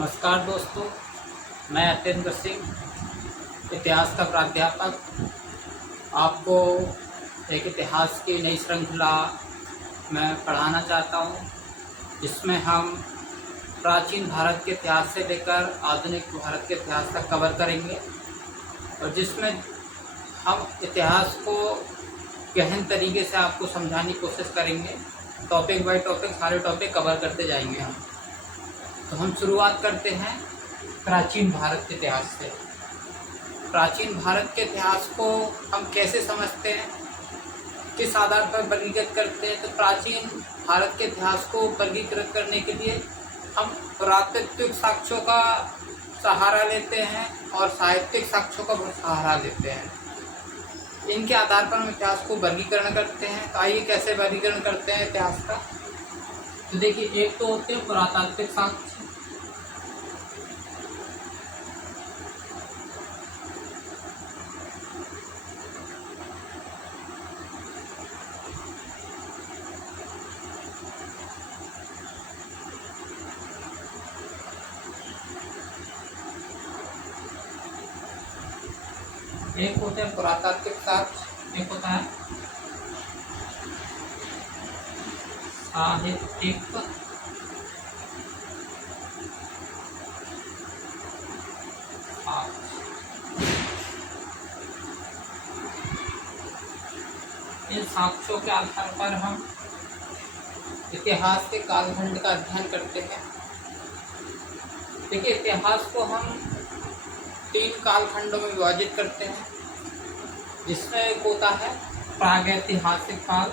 नमस्कार दोस्तों, मैं अत्यंत सिंह इतिहास का प्राध्यापक आपको एक इतिहास की नई श्रृंखला में पढ़ाना चाहता हूं, जिसमें हम प्राचीन भारत के इतिहास से लेकर आधुनिक भारत के इतिहास तक कवर करेंगे और जिसमें हम इतिहास को गहन तरीके से आपको समझाने की कोशिश करेंगे। टॉपिक बाय टॉपिक सारे टॉपिक कवर करते जाएंगे हम। तो हम शुरुआत करते हैं प्राचीन भारत के इतिहास से। प्राचीन भारत के इतिहास को हम कैसे समझते हैं, किस आधार पर वर्गीकृत करते हैं? तो प्राचीन भारत के इतिहास को वर्गीकृत करने के लिए हम पुरातात्विक साक्ष्यों का सहारा लेते हैं और साहित्यिक साक्ष्यों का सहारा लेते हैं। इनके आधार पर हम इतिहास को वर्गीकरण करते हैं। तो आइए कैसे वर्गीकरण करते हैं इतिहास का। तो देखिए, एक तो होते हैं पुरातात्विक साक्ष्य, एक होते हैं पुरातात्विक साक्ष्य, एक होता है साहित्यिक साक्ष्य। इन साक्ष्यों के आधार पर हम इतिहास के कालखंड का अध्ययन करते हैं। देखिए, इतिहास को हम 3 कालखंडों में विभाजित करते हैं, जिसमें एक होता है प्रागैतिहासिक काल,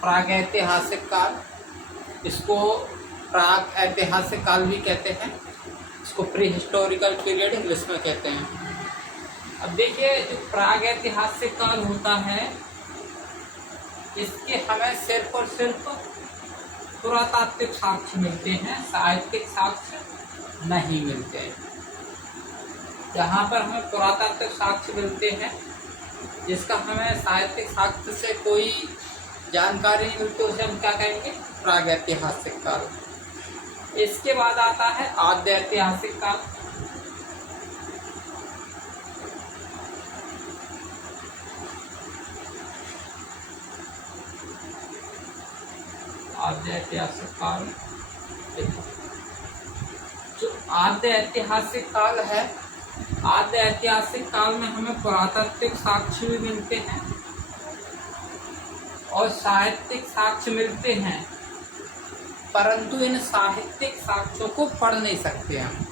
प्रागैतिहासिक काल, इसको प्राग ऐतिहासिक काल भी कहते हैं, इसको प्री हिस्टोरिकल पीरियड इंग्लिश में कहते हैं। अब देखिए, जो प्रागैतिहासिक काल होता है, इसके हमें सिर्फ और सिर्फ पुरातात्विक साक्ष्य मिलते हैं, साहित्यिक साक्ष्य नहीं मिलते हैं। जहाँ पर हमें पुरातात्विक साक्ष्य मिलते हैं, जिसका हमें साहित्यिक साक्ष्य से कोई जानकारी नहीं मिलती, उसे हम क्या कहेंगे? प्रागैतिहासिक काल। इसके बाद आता है आद्य ऐतिहासिक काल। आद्य ऐतिहासिक काल, जो आद्य ऐतिहासिक काल है, आद्य ऐतिहासिक काल में हमें पुरातात्विक साक्ष्य भी मिलते हैं और साहित्यिक साक्ष्य मिलते हैं, परंतु इन साहित्यिक साक्ष्यों को पढ़ नहीं सकते हम।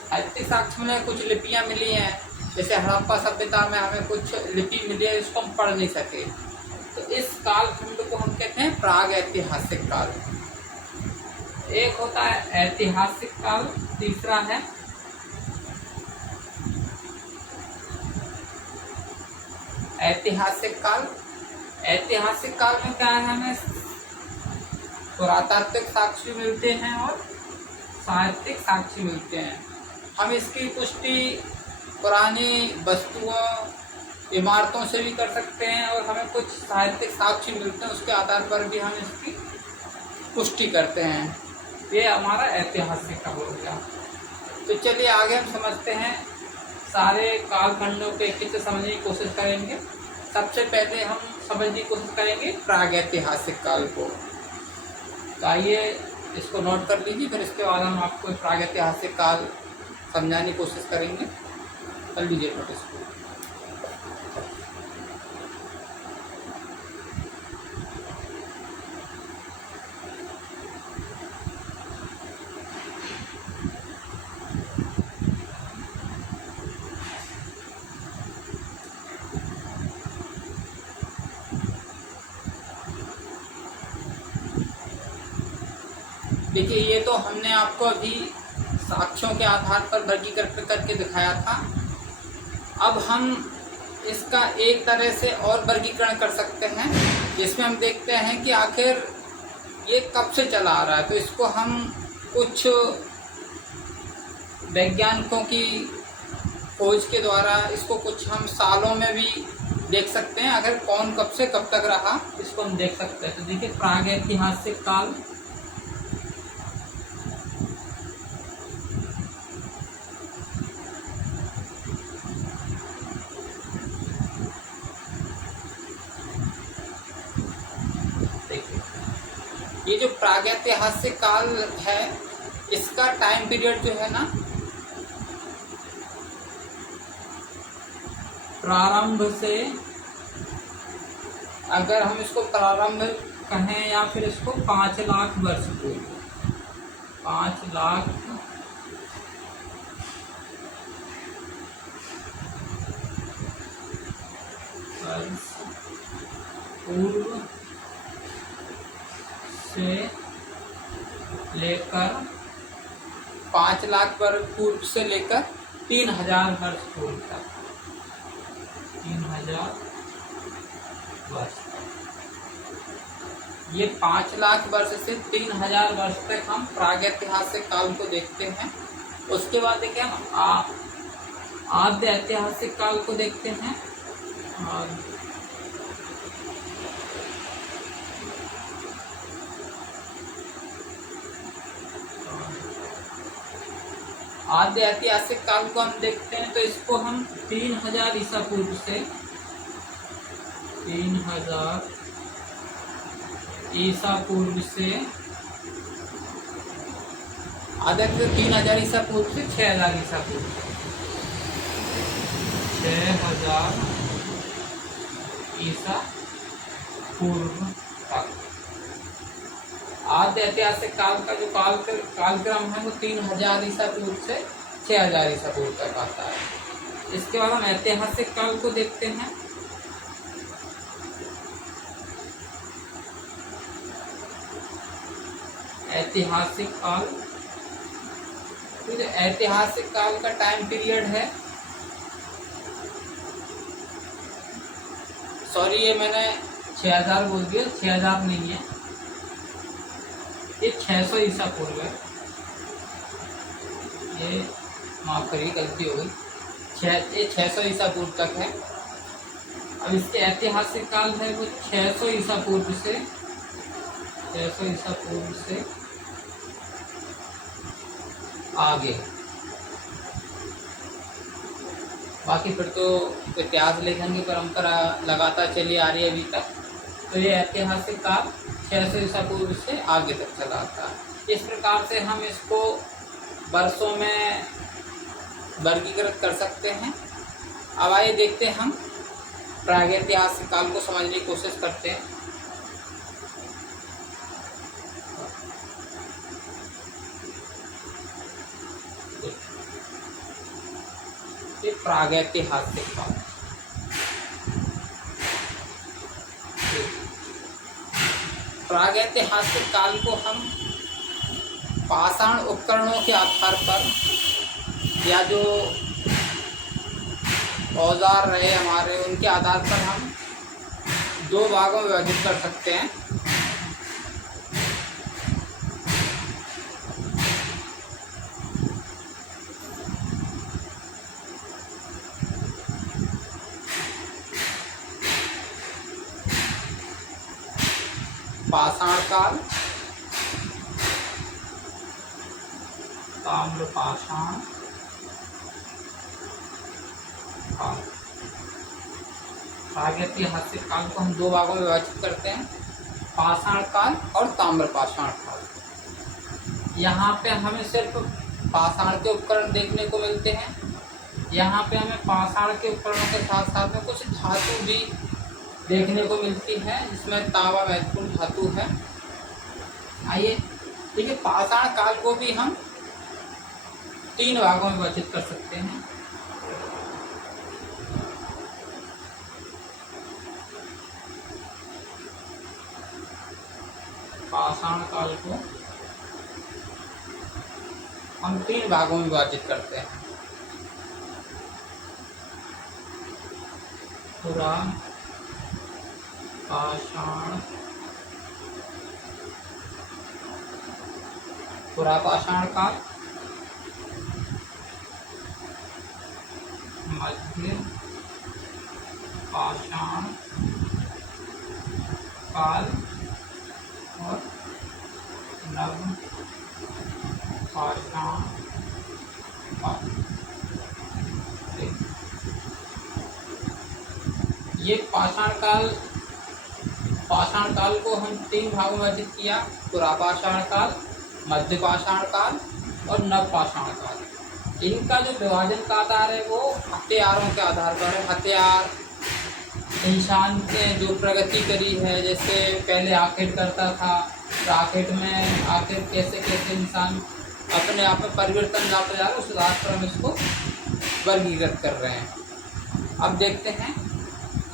साहित्यिक साक्ष्य में कुछ लिपियां मिली हैं, जैसे हड़प्पा सभ्यता में हमें कुछ लिपि मिली है, इसको हम पढ़ नहीं सके। तो इस कालखंड को हम कहते हैं प्राग ऐतिहासिक काल। एक होता है ऐतिहासिक काल, तीसरा है ऐतिहासिक काल। ऐतिहासिक काल में क्या है? हमें पुरातात्विक साक्ष्य मिलते हैं और साहित्यिक साक्ष्य मिलते हैं। हम इसकी पुष्टि पुरानी वस्तुओं, इमारतों से भी कर सकते हैं और हमें कुछ साहित्यिक साक्ष्य मिलते हैं, उसके आधार पर भी हम इसकी पुष्टि करते हैं। ये हमारा ऐतिहासिक का हो गया। तो चलिए आगे हम समझते हैं, सारे कालखंडों के एक से समझने की कोशिश करेंगे। सबसे पहले हम समझने की कोशिश करेंगे प्रागैतिहासिक काल को। तो आइए इसको नोट कर लीजिए, फिर इसके बाद हम आपको प्रागैतिहासिक काल समझाने की कोशिश करेंगे। कर लीजिए नोट इसको। देखिए, ये तो हमने आपको अभी साक्ष्यों के आधार पर वर्गीकृत करके दिखाया था। अब हम इसका एक तरह से और वर्गीकरण कर सकते हैं, जिसमें हम देखते हैं कि आखिर ये कब से चला आ रहा है। तो इसको हम कुछ वैज्ञानिकों की खोज के द्वारा इसको कुछ हम सालों में भी देख सकते हैं, अगर कौन कब से कब तक रहा इसको हम देख सकते हैं। तो देखिए प्रागैतिहासिक काल, ये जो प्रागैतिहासिक काल है इसका टाइम पीरियड जो है ना, प्रारंभ से, अगर हम इसको प्रारंभ कहें या फिर इसको 5 लाख वर्ष पूर्व, 5 लाख वर्ष पूर्व से लेकर 5 लाख वर्ष पूर्व से लेकर 3000 वर्ष पूर्व तक, 3000 वर्ष तक, ये 5 लाख वर्ष से 3000 वर्ष तक हम प्रागैतिहासिक काल को देखते हैं। उसके बाद देखिए हम आद्य ऐतिहासिक काल को देखते हैं। आद्य ऐतिहासिक काल को हम देखते हैं तो इसको हम 3000 ईसा पूर्व से, 3000 ईसा पूर्व से, आद्य 3000 ईसा पूर्व से 6000 ईसा पूर्व, 6000 ईसा पूर्व तक। आद्य ऐतिहासिक काल का जो कालक्रम है वो 3000 ईसा पूर्व से 6000 ईसा पूर्व तक आता है। इसके बाद हम ऐतिहासिक काल को देखते हैं। ऐतिहासिक काल, तो जो ऐतिहासिक काल का टाइम पीरियड है, सॉरी ये मैंने 6000 बोल दिया, 6000 नहीं है, ये 600 ईसा पूर्व है, ये माफ करिए गलती हो गई, ये 600 ईसा पूर्व तक है। अब इसके ऐतिहासिक काल है वो 600 ईसा पूर्व से, 600 ईसा पूर्व से आगे। बाकी फिर तो इतिहास लेखन की परंपरा लगातार चली आ रही है अभी तक। तो ये ऐतिहासिक काल 600 ईसा पूर्व से आगे तक चला आता है। इस प्रकार से हम इसको वर्षों में वर्गीकृत कर सकते हैं। अब आइए देखते हैं, हम प्रागैतिहासिक काल को समझने की कोशिश करते हैं। ये प्रागैतिहासिक काल, प्रागैतिहासिक काल को हम पाषाण उपकरणों के आधार पर या जो औजार रहे हमारे उनके आधार पर हम 2 भागों में विभाजित कर सकते हैं। पाषाण काल, ताम्र पाषाण काल। प्रागैतिहासिक काल को हम 2 भागों में विभाजित करते हैं, पाषाण काल और ताम्र पाषाण काल। यहाँ पे हमें सिर्फ पाषाण के उपकरण देखने को मिलते हैं। यहाँ पे हमें पाषाण के उपकरणों के साथ साथ में कुछ धातु भी देखने को मिलती है, जिसमें तांबा महत्वपूर्ण धातु है। आइए देखिए, पाषाण काल को भी हम 3 भागों में विभाजित कर सकते हैं। पाषाण काल को हम 3 भागों में विभाजित करते हैं। पुरा पाषाण, पुरा पाषाण काल, मध्य पाषाण काल और नव पाषाण काल। ये पाषाण काल को हम 3 भागों में विभाजित किया, पुरापाषाण काल, मध्य पाषाण काल और नव पाषाण काल। इनका जो विभाजन का आधार है वो हथियारों के आधार पर है। हथियार इंसान ने जो प्रगति करी है, जैसे पहले आखेट करता था, आखेट में आखिर कैसे कैसे इंसान अपने आप में परिवर्तन लाता जा रहा है, उस आधार पर हम इसको वर्गीकृत कर रहे हैं। अब देखते हैं,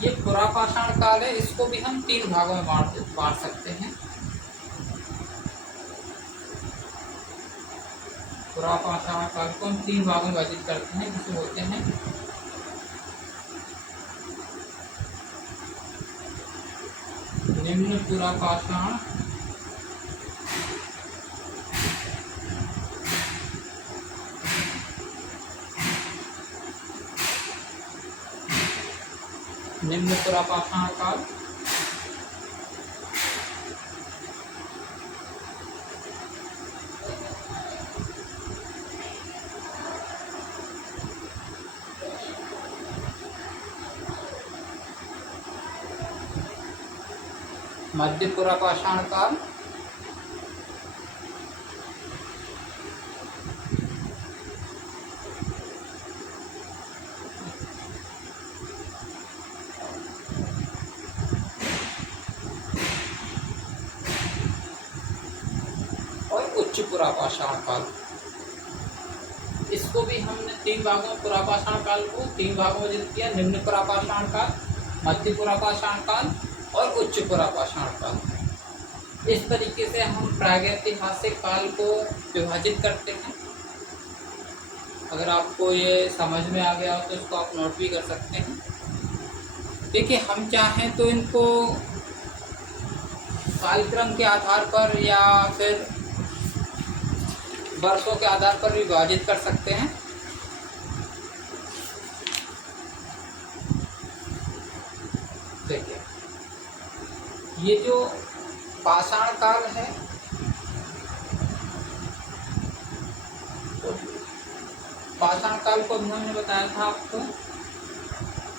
ये पुरापाषाण काल है, इसको भी हम 3 भागों में बांट सकते हैं। पुरापाषाण काल को हम 3 भागों में विभाजित करते हैं, जिसे बोलते हैं निम्न पुरापाषाण, निम्न पुरापाषाण काल, मध्य पुरापाषाण काल, और उच्च पुरापाषाण काल। इसको भी हमने 3 भागों में, पुरापाषाण काल को 3 भागों में विभाजित किया, निम्न पुरापाषाण काल, मध्य पुरापाषाण काल और उच्च पुरापाषाण काल। इस तरीके से हम प्रागैतिहासिक काल को विभाजित करते हैं। अगर आपको ये समझ में आ गया हो तो इसको आप नोट भी कर सकते हैं। देखिए, हम चाहें तो इनको कालक्रम के आधार पर या फिर वर्षों के आधार पर विभाजित कर सकते हैं। देखिए, ये जो पाषाण काल है, तो पाषाण काल को हमने बताया था आपको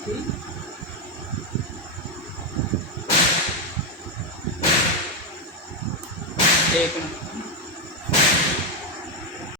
कि एक मिनट